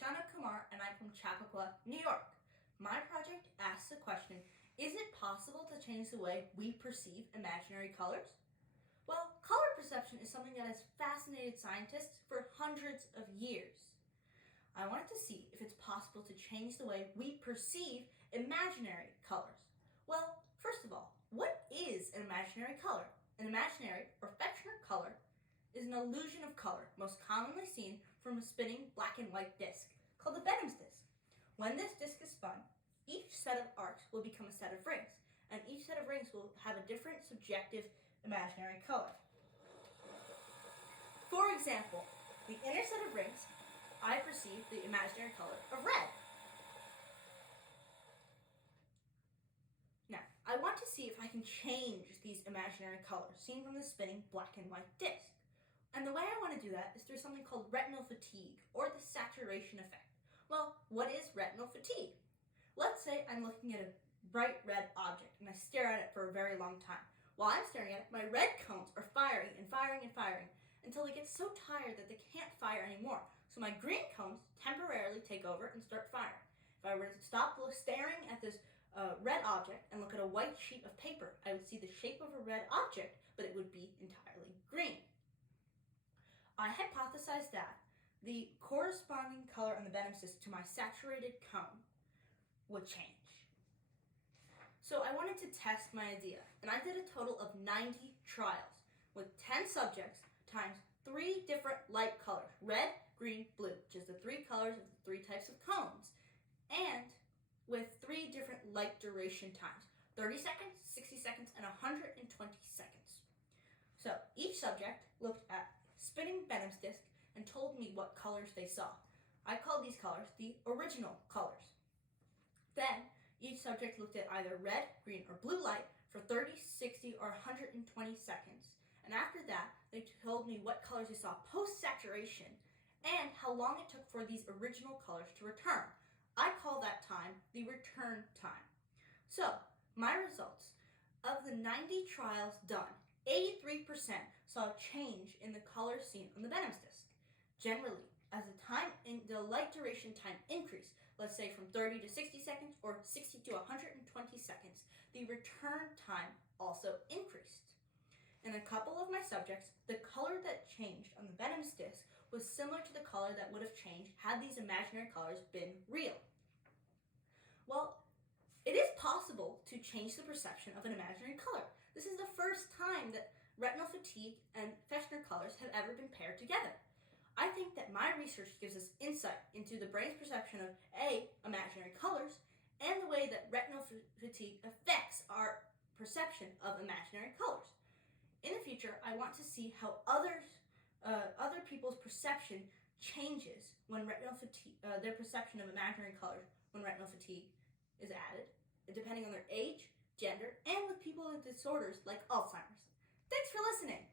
Ishana Kumar and I'm from Chappaqua, New York. My project asks the question, is it possible to change the way we perceive imaginary colors? Well, color perception is something that has fascinated scientists for hundreds of years. I wanted to see if it's possible to change the way we perceive imaginary colors. Well, first of all, what is an imaginary color? An imaginary or fictional color is an illusion of color, most commonly seen from a spinning black and white disc called the Benham's disc. When this disc is spun, each set of arcs will become a set of rings, and each set of rings will have a different subjective imaginary color. For example, the inner set of rings, I perceive the imaginary color of red. Now, I want to see if I can change these imaginary colors seen from the spinning black and white disc. And the way I want to do that is through something called retinal fatigue, or the saturation effect. Well, what is retinal fatigue? Let's say I'm looking at a bright red object and I stare at it for a very long time. While I'm staring at it, my red cones are firing and firing and firing until they get so tired that they can't fire anymore. So my green cones temporarily take over and start firing. If I were to stop staring at this red object and look at a white sheet of paper, I would see the shape of a red object, but it would be entirely green. I hypothesized that the corresponding color on the Benham's disc to my saturated cone would change. So I wanted to test my idea, and I did a total of 90 trials with 10 subjects times 3 different light colors, red, green, blue, which is the 3 colors of the 3 types of cones, and with 3 different light duration times, 30 seconds, 60 seconds, and 120 seconds. So each subject looked at spinning Benham's disc and told me what colors they saw. I called these colors the original colors. Then each subject looked at either red, green, or blue light for 30, 60, or 120 seconds. And after that, they told me what colors they saw post-saturation and how long it took for these original colors to return. I call that time the return time. So, my results. Of the 90 trials done, 83% saw a change in the colors seen on the Benham's disc. Generally, as the light duration time increased, let's say from 30 to 60 seconds or 60 to 120 seconds, the return time also increased. In a couple of my subjects, the color that changed on the Benham's disc was similar to the color that would have changed had these imaginary colors been real. Well, it is possible to change the perception of an imaginary color. This is the first time that retinal fatigue and Fechner colors have ever been paired together. I think that my research gives us insight into the brain's perception of imaginary colors and the way that retinal fatigue affects our perception of imaginary colors. In the future, I want to see how other people's perception changes when retinal fatigue, their perception of imaginary colors when retinal fatigue is added, depending on their age, gender, and with people with disorders like Alzheimer's. Thanks for listening.